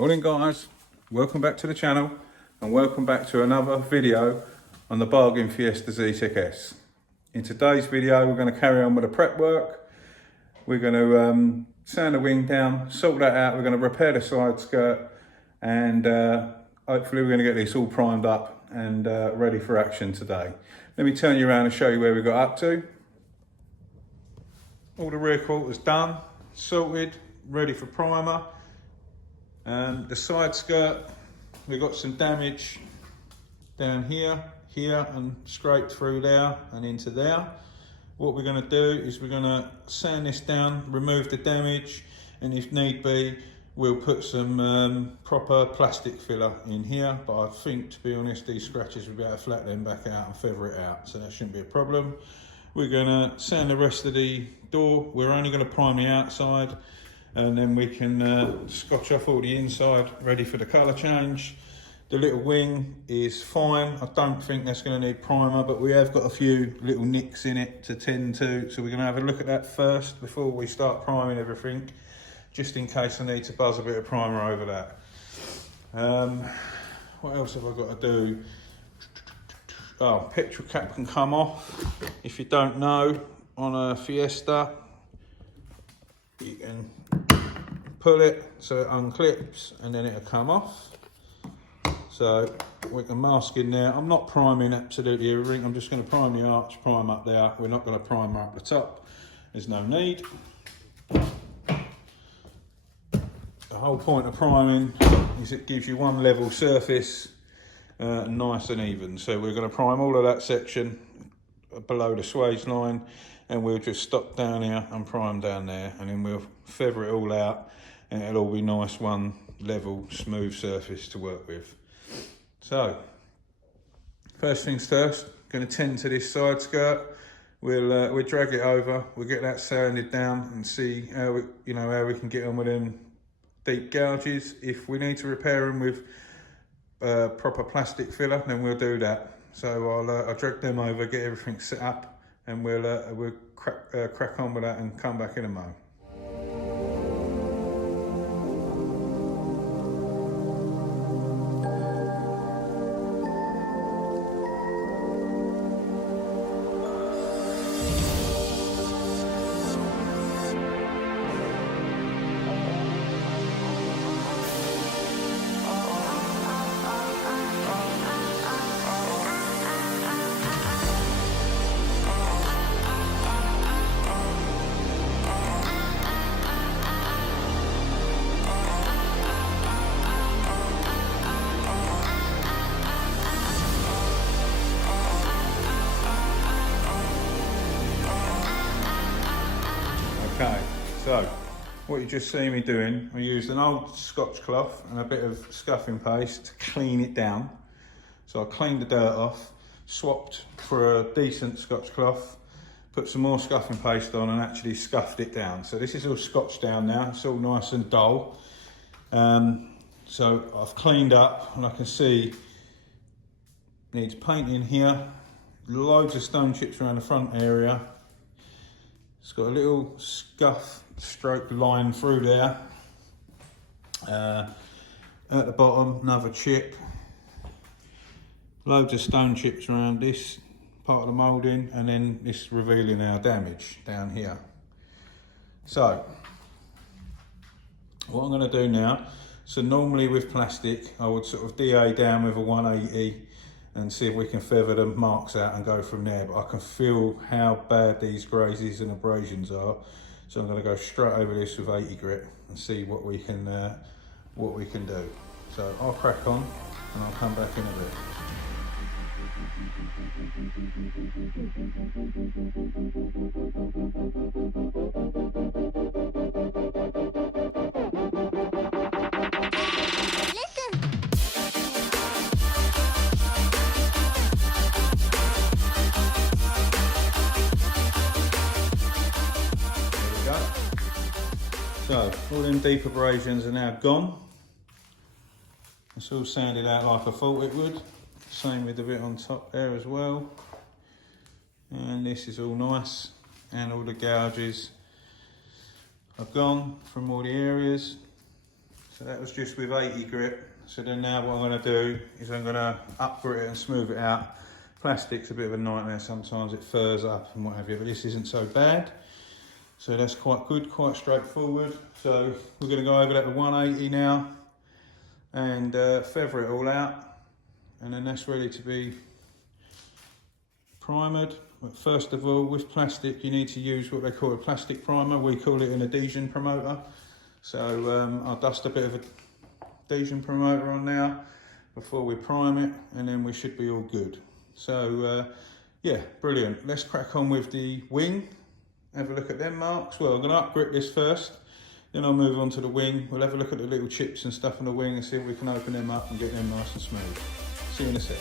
Morning guys, welcome back to the channel and welcome back to another video on the bargain Fiesta zetec S. In today's video we're going to carry on with the prep work. We're going to sand the wing down, sort that out, we're going to repair the side skirt and hopefully we're going to get this all primed up and ready for action today. Let me turn you around and show you where we got up to. All the rear quarters done, sorted, ready for primer. The side skirt, we've got some damage down here and scraped through there and into there. What we're going to do is we're going to sand this down, remove the damage, and if need be we'll put some proper plastic filler in here, but I think, to be honest, these scratches will be able to flat them back out and feather it out, so that shouldn't be a problem. We're going to sand the rest of the door. We're only going to prime the outside and then we can scotch off all the inside, ready for the colour change. The little wing is fine. I don't think that's going to need primer, but we have got a few little nicks in it to tend to, so we're going to have a look at that first before we start priming everything, just in case I need to buzz a bit of primer over that. What else have I got to do? Oh, petrol cap can come off. If you don't know, on a Fiesta you can pull it so it unclips and then it'll come off. So we can mask in there. I'm not priming absolutely everything. I'm just going to prime the arch, prime up there. We're not going to prime up the top. There's no need. The whole point of priming is it gives you one level surface, nice and even. So we're going to prime all of that section below the swage line, and we'll just stop down here and prime down there, and then we'll feather it all out and it'll all be nice, one level smooth surface to work with. So first things first, going to tend to this side skirt. We'll drag it over, we'll get that sanded down and see how we can get on with them deep gouges. If we need to repair them with proper plastic filler, then we'll do that. So I'll drag them over, get everything set up, and we'll crack on with that and come back in a moment. Okay, so what you just see me doing, I used an old Scotch cloth and a bit of scuffing paste to clean it down. So I cleaned the dirt off, swapped for a decent Scotch cloth, put some more scuffing paste on and actually scuffed it down. So this is all scotched down now, it's all nice and dull. So I've cleaned up and I can see needs painting here, loads of stone chips around the front area. It's got a little scuff stroke line through there. At the bottom, another chip. Loads of stone chips around this part of the moulding, and then this revealing our damage down here. So, what I'm going to do now, so normally with plastic, I would sort of DA down with a 180 and see if we can feather the marks out and go from there, but I can feel how bad these grazes and abrasions are, so I'm going to go straight over this with 80 grit and see what we can do. So I'll crack on and I'll come back in a bit. So all them deep abrasions are now gone. It's all sanded out like I thought it would. Same with the bit on top there as well. And this is all nice, and all the gouges are gone from all the areas. So that was just with 80 grit. So then now what I'm going to do is I'm going to up grit it and smooth it out. Plastic's a bit of a nightmare sometimes, it furs up and what have you, but this isn't so bad. So that's quite good, quite straightforward. So we're going to go over that to 180 now and feather it all out, and then that's ready to be primered. But first of all, with plastic you need to use what they call a plastic primer. We call it an adhesion promoter. So I'll dust a bit of adhesion promoter on now before we prime it, and then we should be all good. So yeah, brilliant. Let's crack on with the wing. Have a look at them marks. Well, I'm going to up grit this first, then I'll move on to the wing. We'll have a look at the little chips and stuff on the wing and see if we can open them up and get them nice and smooth. See you in a sec.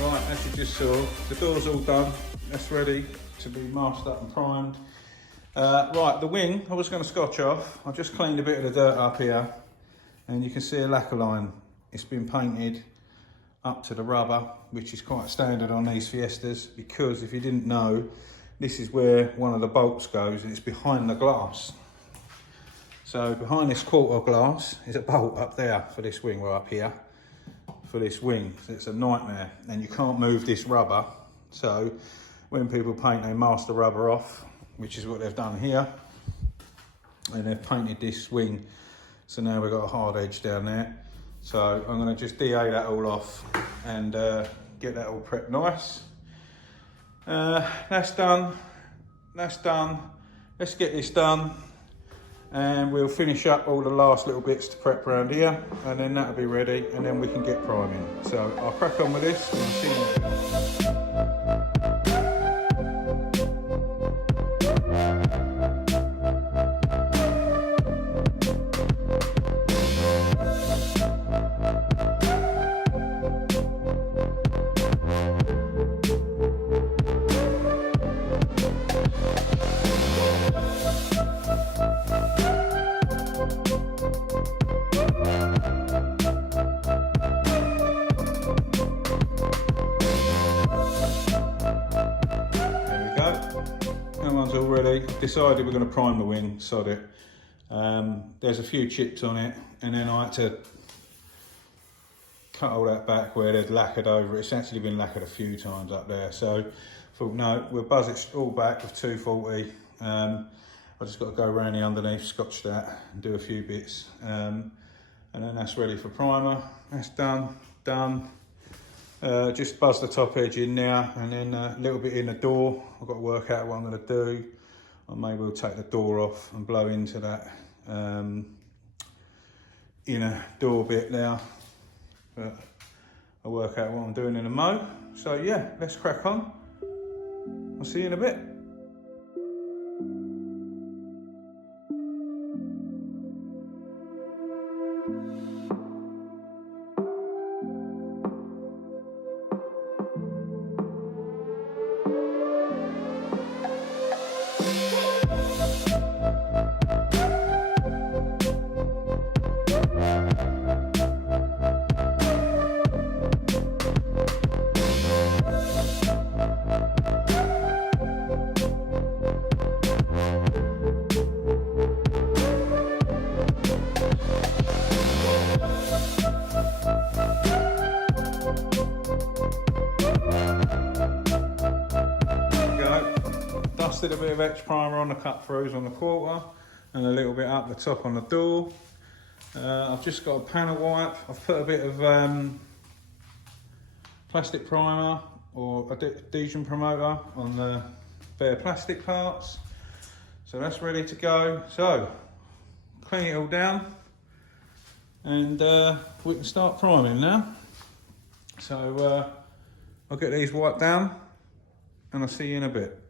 Right, as you just saw, the door's all done. That's ready to be masked up and primed. Right, the wing, I was going to scotch off. I just cleaned a bit of the dirt up here, and you can see a lacquer line. It's been painted up to the rubber, which is quite standard on these Fiestas, because if you didn't know, this is where one of the bolts goes, and it's behind the glass. So behind this quarter glass is a bolt up there for this wing, right up here. For this wing, so it's a nightmare, and you can't move this rubber. So when people paint, they mask the rubber off, which is what they've done here, and they've painted this wing, so now we've got a hard edge down there. So I'm going to just DA that all off and get that all prepped nice. That's done, that's done. Let's get this done, and we'll finish up all the last little bits to prep around here, and then that'll be ready, and then we can get priming. So I'll crack on with this and see you. Already decided we're going to prime the wing, sod it. There's a few chips on it, and then I had to cut all that back where they'd lacquered over it. It's actually been lacquered a few times up there, so I thought no, we'll buzz it all back with 240. I just got to go around the underneath, scotch that and do a few bits, and then that's ready for primer. That's done. Just buzz the top edge in now, and then a little bit in the door. I've got to work out what I'm going to do. I may well take the door off and blow into that inner door bit now, but I'll work out what I'm doing in a mo. So yeah, let's crack on. I'll see you in a bit. dusted a bit of etch primer on the cut throughs on the quarter and a little bit up the top on the door. I've just got a panel wipe. I've put a bit of plastic primer or adhesion promoter on the bare plastic parts. So that's ready to go. So clean it all down and we can start priming now. So I'll get these wiped down and I'll see you in a bit.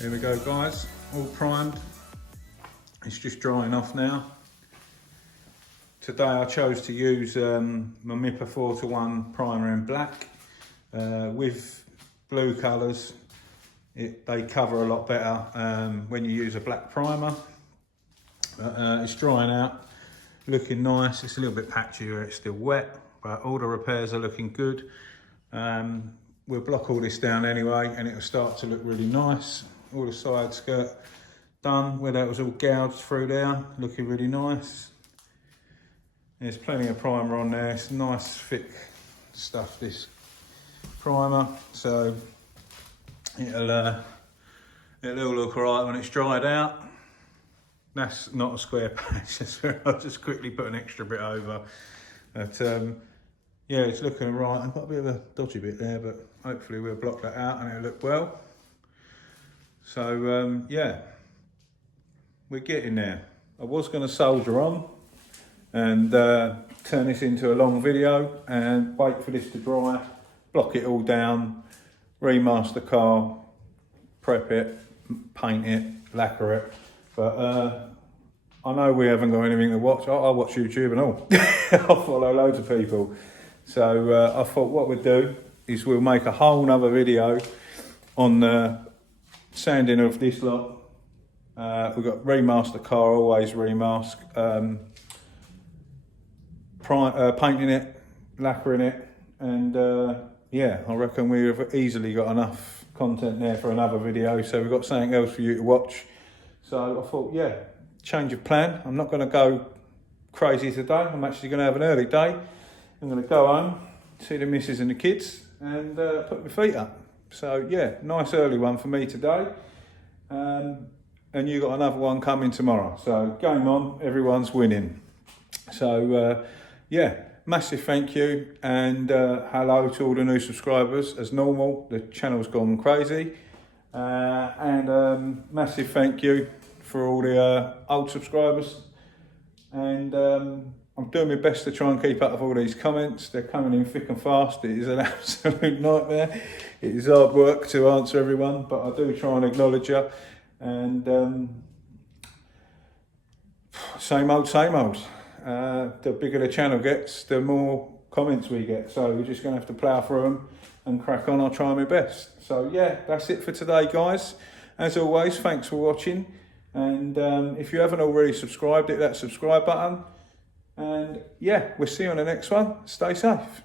Here we go guys, all primed. It's just drying off now. Today I chose to use my MIPA 4:1 primer in black. With blue colours, they cover a lot better when you use a black primer. It's drying out, looking nice. It's a little bit patchy where it's still wet, but all the repairs are looking good. We'll block all this down anyway and it'll start to look really nice. All the side skirt done where that was all gouged through there, looking really nice. There's plenty of primer on there. It's nice thick stuff, this primer, so it'll all look alright when it's dried out. That's not a square patch, I'll just quickly put an extra bit over. But yeah, it's looking alright. I've got a bit of a dodgy bit there, but hopefully we'll block that out and it'll look well. So yeah, we're getting there. I was going to solder on and turn this into a long video and wait for this to dry, block it all down, remaster the car, prep it, paint it, lacquer it. But I know we haven't got anything to watch. I watch YouTube and all. I follow loads of people. So I thought what we'd do is we'll make a whole nother video on the sanding of this lot. We've got remaster car, always remask, painting it, lacquering it, and yeah, I reckon we've easily got enough content there for another video, so we've got something else for you to watch. So I thought, yeah, change of plan. I'm not going to go crazy today. I'm actually going to have an early day. I'm going to go home, see the missus and the kids, and put my feet up. So yeah, nice early one for me today. And you got another one coming tomorrow. So game on, everyone's winning. So yeah, massive thank you and hello to all the new subscribers. As normal, the channel's gone crazy. And massive thank you for all the old subscribers. And I'm doing my best to try and keep up with all these comments. They're coming in thick and fast. It is an absolute nightmare. It is hard work to answer everyone, but I do try and acknowledge you. And same old, same old. The bigger the channel gets, the more comments we get. So we're just going to have to plough through them and crack on. I'll try my best. So yeah, that's it for today, guys. As always, thanks for watching. And if you haven't already subscribed, hit that subscribe button. And yeah, we'll see you on the next one. Stay safe.